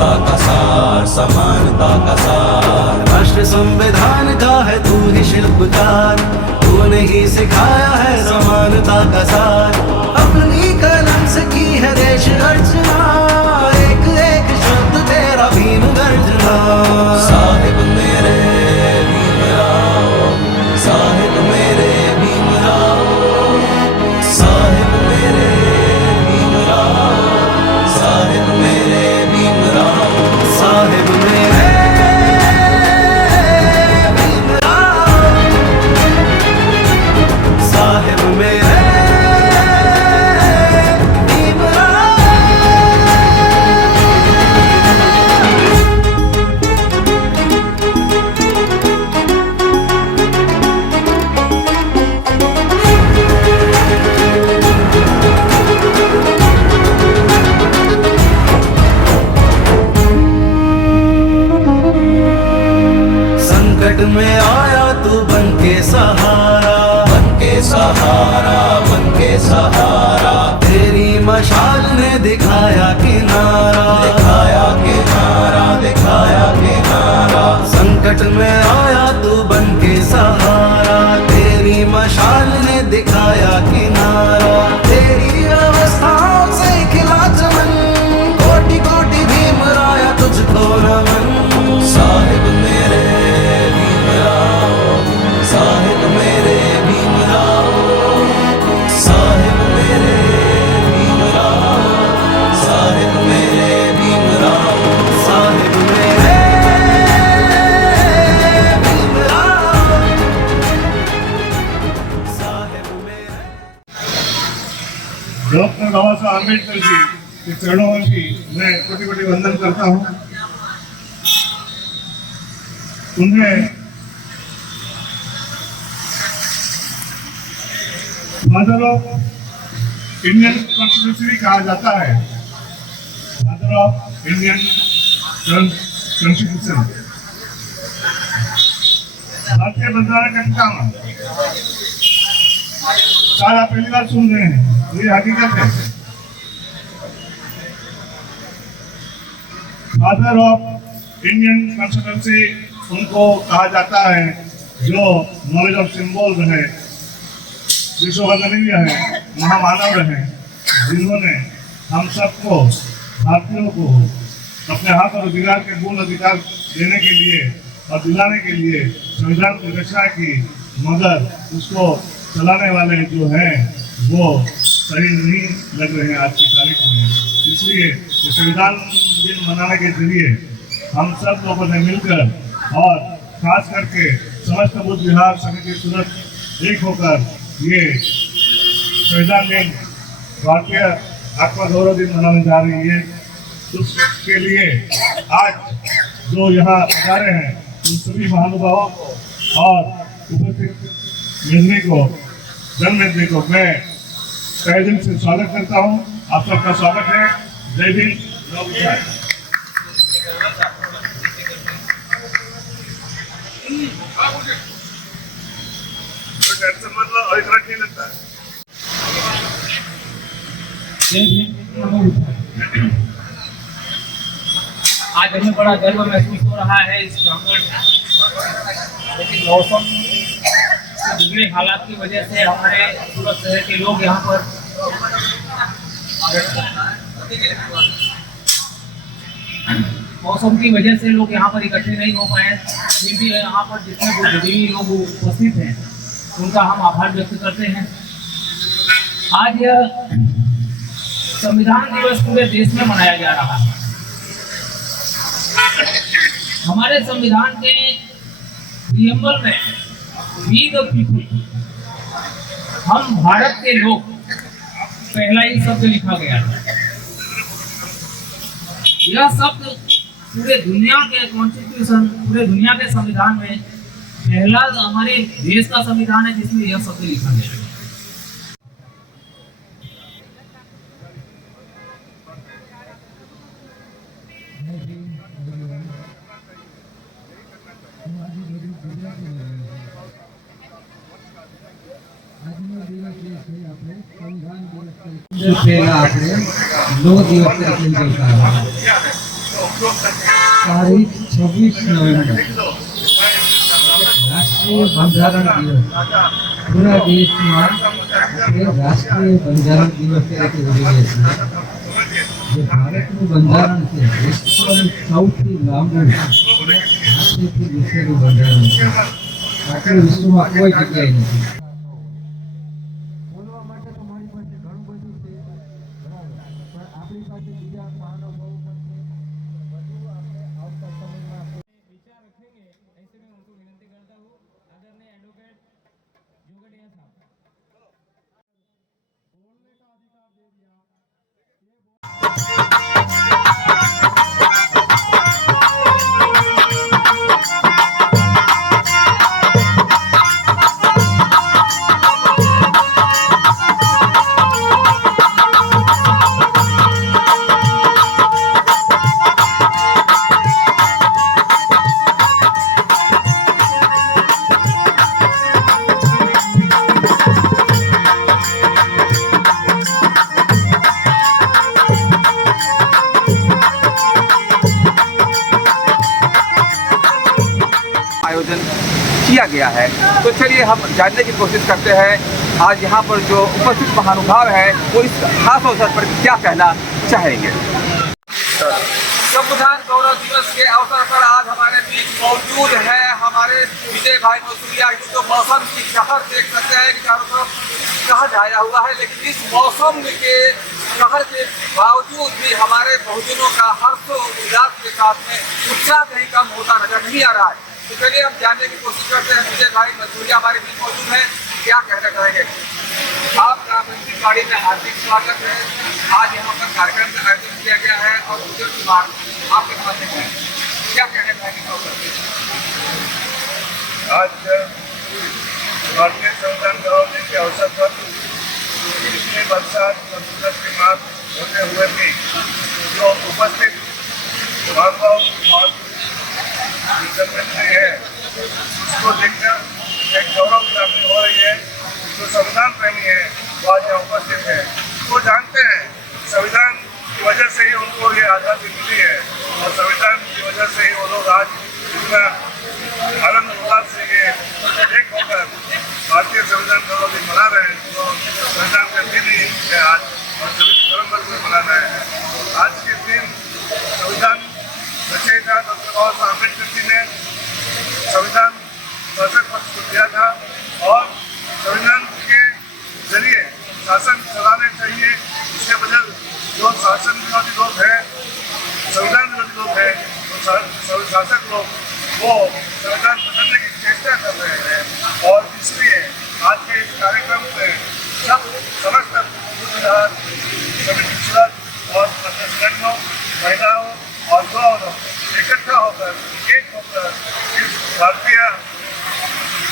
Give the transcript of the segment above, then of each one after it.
समता का सार, समानता का सार। राष्ट्र संविधान का है तू ही शिल्पकार, तूने ही सिखाया है समानता का सार। अपनी कलम से की है देश अर्चना, एक एक शब्द तेरा भीम गर्जना। साहिब मेरे भीमराव, साहिब मेरे भीमराव, साहिब मेरे भीमराव, साहिब मेरे भीमराव, साहिब मेरे साहिब मेरे संकट में आया तू बन के सहारा, बन के सहारा, बन के सहारा। तेरी मशाल ने दिखाया किनारा, दिखाया किनारा, दिखाया किनारा। संकट में आया तू बन के सहारा, तेरी मशाल ने दिखाया किनारा। तेरी अवस्थाओं से खिला चमन, कोटि कोटि भीमराया तुझको नमन। साहिब मेरे भीमराव, साहिब मेरे भीमराव, साहिब मेरे भीमराव, साहिब मेरे भीमराव, साहिब मेरे भीमराव, साहिब मेरे। डॉक्टर बाबा साहब अम्बेडकर जी के चरणों में भी मैं कोटि कोटि वंदन करता हूँ। उन्हें फादर ऑफ इंडियन कॉन्स्टिट्यूशन भी कहा जाता है, फादर ऑफ इंडियन कॉन्स्टिट्यूशन। भारतीय बंधारण का काम सारा पहली बार सुन रहे हैं, ये हकीकत है। फादर ऑफ इंडियन कॉन्स्टिट्यूशन उनको कहा जाता है जो नॉलेज ऑफ सिंबल रहे, विश्ववंदनीय है, महामानव रहे, जिन्होंने हम सबको भारतीयों को अपने हक और अधिकार के मूल अधिकार देने के लिए और दिलाने के लिए संविधान की रचना की, मगर उसको चलाने वाले जो हैं वो सही नहीं लग रहे हैं आज की तारीख में। इसलिए संविधान दिन मनाने के जरिए हम सब लोगों ने मिलकर और खास करके समस्त बुद्ध विहार समिति सूरत एक होकर ये संविधान दिन भारतीय आत्मगौरव दिन मनाने जा रही है। उसके लिए आज जो यहाँ पधारे हैं उन सभी महानुभावों को और उपस्थित मेजबान को, जनमेजबान को मैं तहे दिल से स्वागत करता हूँ। आप सबका स्वागत है। जय भीम। आज हमें बड़ा गर्व महसूस हो रहा है इस प्रांगण, लेकिन मौसम से बिगड़े हालात की वजह से हमारे सूरत शहर के लोग यहाँ पर मौसम की वजह से लोग यहाँ पर इकट्ठे नहीं हो पाए। फिर भी यहाँ पर जितने बुद्धिजीवी लोग उपस्थित हैं उनका हम आभार व्यक्त करते हैं। आज यह संविधान दिवस पूरे देश में मनाया जा रहा है। हमारे संविधान के प्रीएम्बल में वी द पीपल, हम भारत के लोग, पहला ही शब्द लिखा गया है। यह शब्द पूरे दुनिया के कॉन्स्टिट्यूशन, पूरे दुनिया के संविधान में पहला हमारे देश का संविधान है जिसमें यह शब्द लिखा गया है। પહેલા આપણે 9 દિવસ તરીકે ઉજવતા હતા। तारीख 26 नवंबर राष्ट्रीय બંધારણ દિવસ પૂરા દેશમાં આપણે રાષ્ટ્રીય બંધારણ દિવસ તરીકે ઉજવીએ છીએ. જે ભારતનું બંધારણ છે વિશ્વનું સૌથી લાંબુ હાથીથી લીધેલું બંધારણ છે. આટલું વિશ્વમાં કોઈ જગ્યાએ નથી. બોલવા માટે તો મારી પાસે ઘણું બધું છે, બરાબર, પણ આપણી પાસે બીજા મહાનુભાવો પણ છે. બધું આપણે આવતા સમયમાં विचार रखेंगे, ऐसे में उनको विनती करता हूँ आदरणीय एडवोकेट जोगड़िया साहब। बोलने का अधिकार दे दिया। आयोजन किया गया है। तो चलिए हम जानने की कोशिश करते हैं आज यहाँ पर जो उपस्थित महानुभाव है वो इस खास अवसर पर क्या कहना चाहेंगे। संविधान गौरव दिवस के अवसर पर आज हमारे बीच मौजूद है हमारे विजय भाई मसूरिया। तो मौसम की कहर देख सकते हैं कि चारों तरफ कहर छाया हुआ है, लेकिन इस मौसम के कहर के बावजूद भी हमारे बहुजनों का हर्षोल्लास के साथ में उत्साह कहीं कम होता नजर नहीं आ रहा है। तो चलिए हम जानने की कोशिश करते हैं। विजय भाई मसूरिया हमारे बीच मौजूद है, क्या कहना चाहेंगे। आपका गाड़ी में हार्दिक स्वागत है। आज यहाँ पर कार्यक्रम का आयोजन किया गया है और बुजुर्ग कुमार आपके पास है, क्या कहना चाहेंगे। आज भारतीय संविधान गौरव दिन के अवसर पर इतनी बरसात और सूरज की मार होते हुए भी जो उपस्थित महानुभाव और है उसको देखकर एक गौरव की प्राप्ति हो रही है। जो संविधान प्रेमी है वो आज यहाँ उपस्थित है। वो जानते हैं संविधान की वजह से ही उनको ये आज़ादी मिली है और संविधान की वजह से ही वो लोग आज इतना आनंद उल्लास से ये एक होकर भारतीय संविधान गौरव दिन मना रहे हैं। तो संविधान का दिन ही है आज और 26 नवंबर को मना रहे हैं। आज के दिन संविधान रचयिता डॉक्टर बाबा साहब अम्बेडकर जी ने संविधान 62 पक्ष को दिया था और संविधान के जरिए शासन चलाने चाहिए। इसके बदल जो शासन विरोधी लोग हैं, संविधान विरोधी लोग हैं, तो शासक लोग वो संविधान बदलने की चेष्टा कर रहे हैं। और इसलिए आज के इस कार्यक्रम से समस्त सभी पिछड़त और अपने संगठनों, महिलाओं और युवाओं लोग इकट्ठा होकर एक होकर इस भारतीय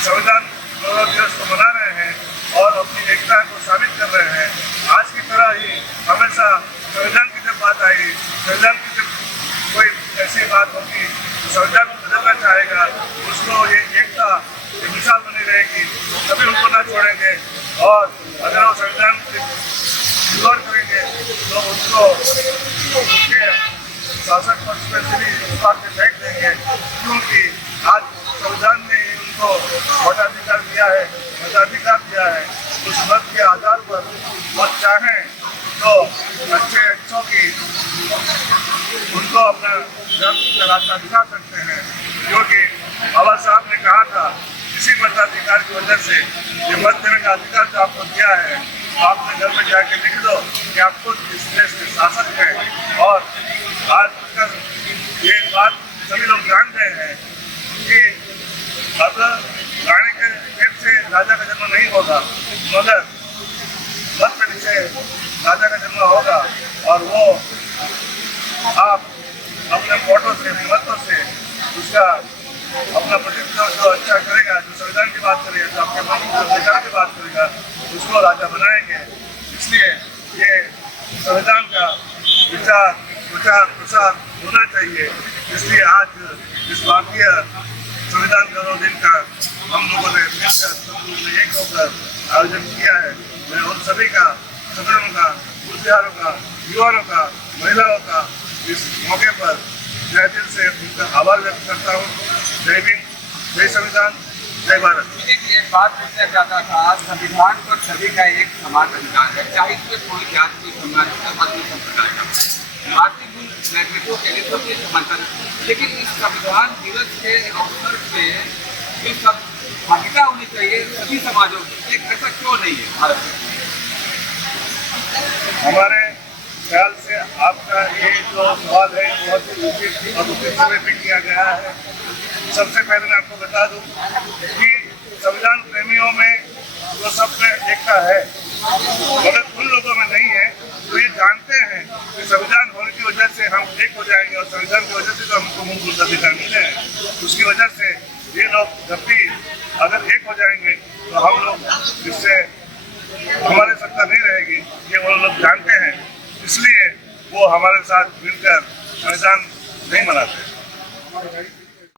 संविधान गौरव दिवस को मना रहे हैं और अपनी एकता को साबित कर रहे हैं। आज की तरह ही हमेशा संविधान की जब बात आएगी, संविधान की जब कोई ऐसी बात होगी तो संविधान को बदलना चाहेगा, उसको ये एकता की मिसाल बनी रहेगी, कभी उनको ना छोड़ेंगे। और अगर वो संविधान इग्नोर करेंगे तो उनको उनके शासक पक्ष में भी उतार के फेंक देंगे, क्योंकि आज संविधान ने ही उनको वोटाधिकार दिया है, मताधिकार दिया है। उस मत के आधार पर वह चाहें तो अच्छों की उनको अपना धर्म का रास्ता दिखा सकते हैं। क्योंकि बाबा साहब ने कहा था इसी मताधिकार की वजह से ये मत देने का अधिकार जो आपको दिया है, तो आपने घर में जाके लिख दो कि आप खुद इस देश के शासक हैं। और आज तक ये बात सभी लोग जान गए हैं कि अब रानी के पेट से राजा का जन्म नहीं होगा, मगर मत पेट से राजा का जन्म होगा। और वो आप अपने वोटों से, मतों से उसका अपना प्रतिनिधित्व जो अच्छा करेगा, जो संविधान की बात करेगा, जो आपके मन की अधिकार की बात करेगा, उसको राजा बनाएंगे। इसलिए ये संविधान का विचार, प्रचार, प्रसार होना चाहिए। इसलिए आज इस भारतीय संविधान गौरव दिन का हम लोगों ने मिलकर एक होकर आयोजन किया है। मैं उन सभी का, संगठनों का, बुद्धिहारों का, युवाओं का, महिलाओं का इस मौके पर तहे दिल से उनका आभार व्यक्त करता हूँ। जय भीम, जय संविधान, जय भारत। मुझे एक बात पूछना चाहता था, संविधान पर सभी का एक समान अधिकार है, चाहे इसमें कोई जाति संप्रदाय का भारतीय मूल नागरिकों के लिए सबसे समानता है। लेकिन इस संविधान दिवस के अवसर पे जो सब भागीदार होनी चाहिए सभी समाजों की, ऐसा क्यों नहीं है भारत में? हमारे ख्याल से आपका ये जो सवाल है बहुत ही उचित और उचित समय पे किया गया है। सबसे पहले मैं आपको बता दूं कि संविधान प्रेमियों में जो सब में एकता है मगर उन लोगों में नहीं है तो ये जानते हैं कि संविधान होने की वजह से हम एक हो जाएंगे और संविधान की वजह से जो हमको मूलभूत अधिकार मिले हैं उसकी वजह से ये लोग जब भी अगर एक हो जाएंगे तो हम लोग इससे हमारी सत्ता नहीं रहेगी, ये वो लोग जानते हैं, इसलिए वो हमारे साथ मिलकर संविधान नहीं मनाते।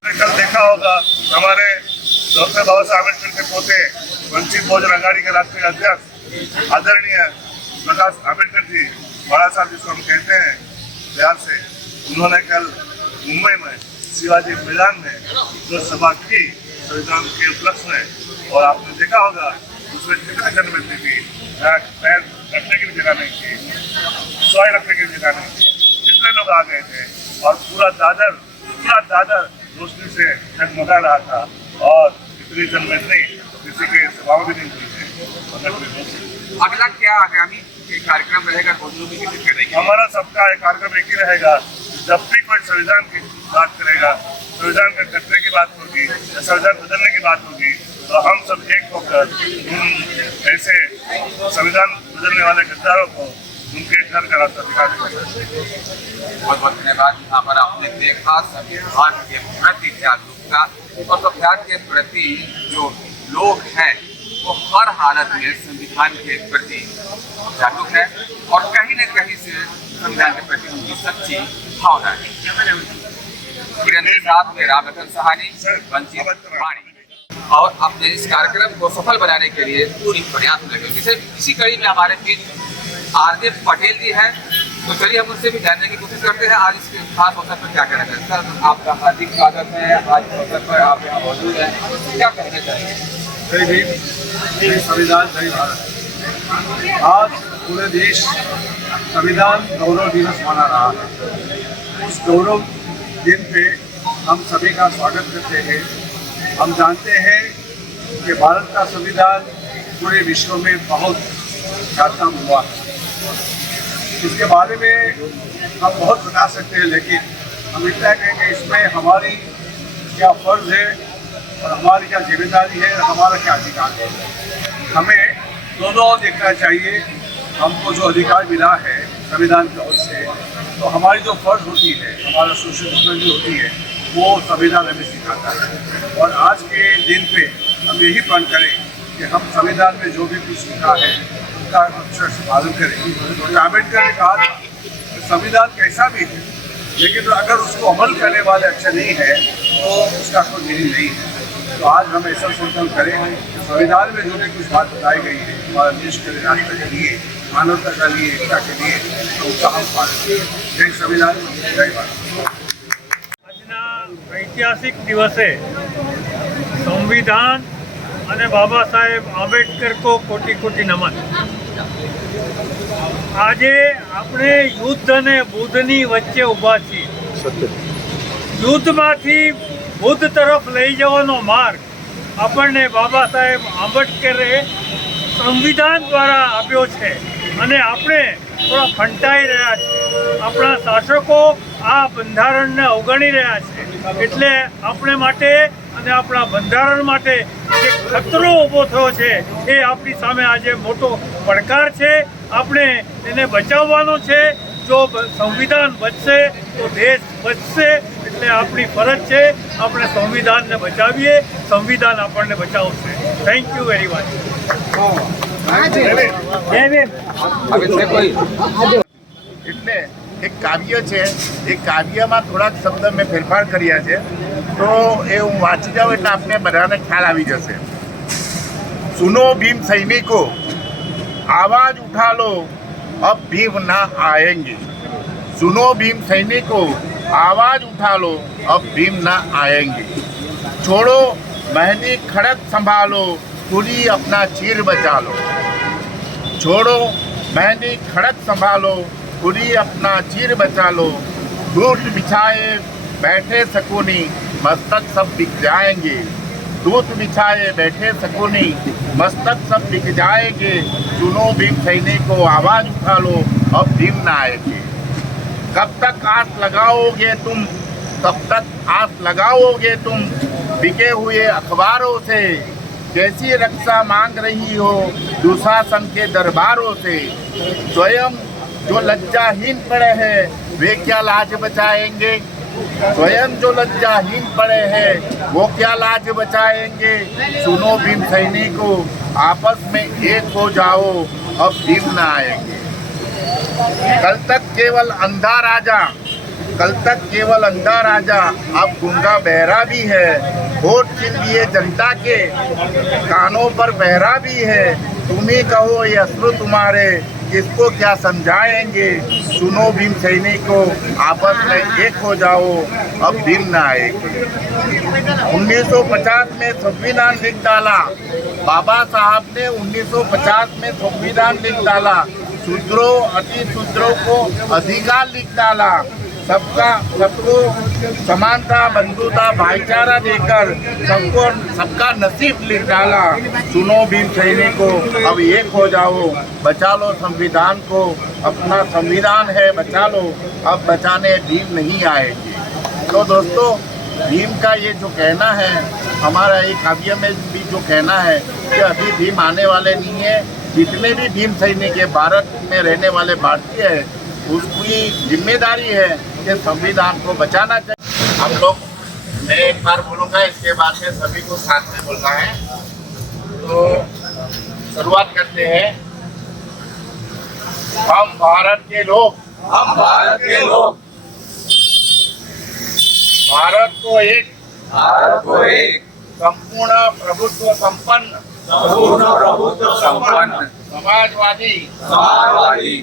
कल देखा होगा हमारे डॉक्टर बाबा साहब अम्बेडकर के पोते वंचित बहुजन आघाड़ी के राष्ट्रीय अध्यक्ष आदरणीय प्रकाश आंबेडकर जी, बड़ा साहब जिसको हम कहते हैं प्यार से, उन्होंने कल मुंबई में शिवाजी मैदान में जो सभा की संविधान के उपलक्ष्य में, और आपने देखा होगा उसमें कितने जनमंत्री थी, पैर रखने की भी जगह नहीं थी, सॉय रखने की जगह नहीं थी, कितने लोग आ गए थे और पूरा दादर रोशनी से जगमगा रहा था और इतनी जनमंत्री किसी के सभाओं भी नहीं हुई थे। अगला क्या आगामी कार्यक्रम रहेगा? हमारा सबका कार्यक्रम एक ही रहेगा, जब भी कोई संविधान की बात करेगा, संविधान के कटने की बात होगी या संविधान बदलने की बात होगी तो हम सब एक होकर ऐसे संविधान बदलने वाले गद्दारों को उनके घर का रास्ता दिखा देंगे। बहुत बहुत धन्यवाद। यहाँ पर आपने देखा संविधान के प्रति जागरूकता और संविधान के प्रति जो लोग हैं वो हर हालत में संविधान के प्रति जागरूक है और कहीं न कहीं से संविधान के प्रति उनकी सच्ची भावना है। किरण के साथ में रामरतन सहानी, वंचित वाणी। और अपने इस कार्यक्रम को सफल बनाने के लिए पूरी प्रयास में लगे। इसी कड़ी में हमारे बीच आरजे पटेल जी हैं, तो चलिए हम उनसे भी जानने की कोशिश करते हैं आज इसके खास अवसर पर क्या कहना चाहेंगे। सर, आपका हार्दिक स्वागत है, आज के अवसर पर आप यहाँ मौजूद हैं, क्या कहना चाहेंगे? जय भीम, जय संविधान, जय भारत। आज पूरे देश संविधान गौरव दिवस मना रहा है। उस गौरव दिन पे हम सभी का स्वागत करते हैं। हम जानते हैं कि भारत का संविधान पूरे विश्व में बहुत ख्यातनाम हुआ है। इसके बारे में हम बहुत बता सकते हैं, लेकिन हम इतना कहेंगे इसमें हमारी क्या फर्ज है और हमारी क्या जिम्मेदारी है और हमारा क्या अधिकार है। हमें दोनों देखना चाहिए। हमको जो अधिकार मिला है संविधान की ओर से, तो हमारी जो फर्ज होती है, हमारा सोशल रिस्पॉन्सिबिलिटी होती है, वो संविधान हमें सिखाता है। और आज के दिन पे हम यही प्रण करें कि हम संविधान में जो भी कुछ लिखा है उसका अक्षर से पालन करें। और आम्बेडकर ने कहा संविधान कैसा भी है, लेकिन अगर उसको अमल करने वाले अच्छे नहीं है तो उसका कोई मीनिंग नहीं है। तो आज हम ऐसा संकल्प करें कि संविधान में जो भी कुछ बात बताई गई है हमारे देश के लिए, राष्ट्र के लिए, मानवता के लिए, एकता के लिए, तो उसका हम पालन करें। जय संविधान, जय भारत। ऐतिहासिक दिवसे संविधान અને બાબા સાહેબ આંબેડકર કો કોટી કોટી નમન। આજે આપણે યુદ્ધ અને બુદ્ધની વચ્ચે ઊભા છીએ। યુદ્ધમાંથી બુદ્ધ તરફ લઈ જવાનો માર્ગ આપણને બાબા સાહેબ આંબેડકરે સંવિધાન દ્વારા આપ્યો છે અને આપણે થોડા ફંટાઈ રહ્યા છે। આપણા શાસકો આ બંધારણને અવગણી રહ્યા છે, એટલે આપણે માટે અને આપણા બંધારણ માટે જે ખતરો ઊભો થયો છે એ આપણી સામે આજે મોટો પડકાર છે। આપણે એને બચાવવાનો છે। જો સંવિધાન બચશે તો દેશ બચશે, એટલે આપણી ફરજ છે આપણે સંવિધાનને બચાવીએ, સંવિધાન આપણને બચાવશે। Thank you very much. એટલે એક કાવ્ય છે, એ કાવ્યમાં થોડાક શબ્દ મેં ફેરફાર કર્યા છે, તો એ હું વાંચી જાઉં એટલે આપને બધાને ખ્યાલ આવી જશે। સુનો ભીમ સૈનિકો, आवाज उठा लो, अब भीम ना आएंगे। सुनो भीम सैनिकों, आवाज उठा लो, अब भीम ना आएंगे। छोड़ो मेहंदी खड़क संभालो, पूरी अपना चीर बचा लो। छोड़ो मेहंदी खड़क संभालो, पूरी अपना चीर बचा लो। दूत बिछाए बैठे शकुनी, मस्तक सब बिक जाएंगे। दूत बिछाए बैठे शकुनी, मस्तक सब बिक जाएंगे। सुनो भीम सैनिकों, आवाज उठा लो, अब भीम ना आएंगे। कब तक आस लगाओगे तुम, कब तक आस लगाओगे तुम बिके हुए अखबारों से। कैसी रक्षा मांग रही हो दुशासन के दरबारों से। स्वयं जो लज्जाहीन पड़े हैं वे क्या लाज बचाएंगे। स्वयं जो लज्जाहीन पड़े हैं वो क्या लाज बचाएंगे। सुनो भीम सैनिकों, आपस में एक हो जाओ, अब भीम ना आएंगे। कल तक केवल अंधा राजा, कल तक केवल अंधा राजा, अब गूंगा बहरा भी है। वोट छीन लिए जनता के, कानों पर बहरा भी है। तुम ही कहो ये अश्रु तुम्हारे, किसको क्या समझाएंगे। सुनो भीम सैनिकों, आपस में एक हो जाओ, अब भीम ना आएंगे। 1950 में संविधान लिख डाला, बाबा साहब ने 1950 में संविधान लिख डाला। शूद्रों अति शूद्रों को अधिकार लिख डाला। सबको समानता, बंधुता, भाईचारा देकर सबका नसीब लिख डाला। सुनो भीम सैनिकों, अब एक हो जाओ, बचा लो संविधान को। अपना संविधान है, बचा लो, अब बचाने भीम नहीं आएंगे। तो दोस्तों, भीम का ये जो कहना है, हमारा एक काव्य में भी जो कहना है कि अभी भीम आने वाले नहीं है। जितने भी भीम सैनिक है, भारत में रहने वाले भारतीय है, उसकी जिम्मेदारी है कि संविधान को बचाना चाहिए। हम लोग, मैं एक बार बोलूँगा, इसके बाद में सभी को साथ में बोलना है। तो शुरुआत करते हैं। हम भारत के लोग, हम भारत के लोग, भारत को एक, भारत को एक संपूर्ण प्रभुत्व संपन्न, संपूर्ण प्रभुत्व संपन्न, समाजवादी, समाजवादी,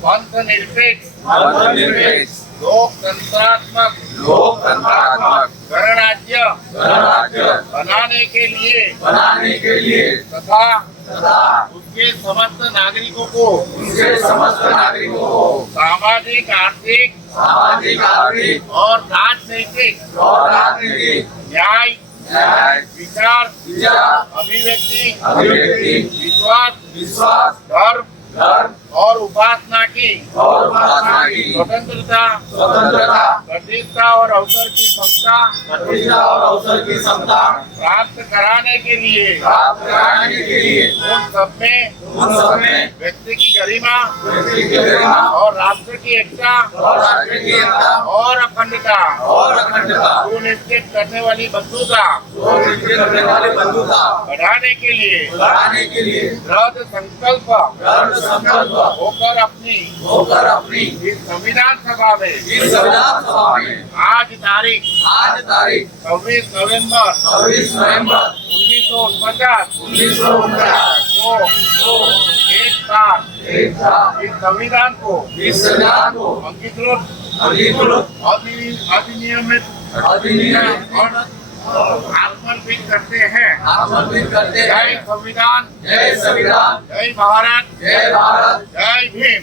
पंथ निरपेक्ष, धर्मनिरपेक्ष, लोकतंत्रात्मक, लोकतंत्रात्मक गणराज्य गणराज्य बनाने के लिए तथा उसके समस्त नागरिकों को, उनके समस्त नागरिकों को सामाजिक, आर्थिक और राजनीतिक न्याय, विचार, अभिव्यक्ति, विश्वास, धर्म और उपासना की स्वतंत्रता, प्रतिष्ठा और अवसर की समता प्राप्त कराने के लिए उन सब में व्यक्ति की गरिमा और राष्ट्र की एकता और अखंडता सुनिश्चित करने वाली बंधुता बढ़ाने के लिए दृढ़ संकल्प होकर अपनी इस संविधान सभा में आज तारीख 26 नवंबर 1949 को एक साथ इस संविधान को अंगीकृत अधिनियमित समर्पित करते हैं। जय संविधान, जय भारत, जय भीम।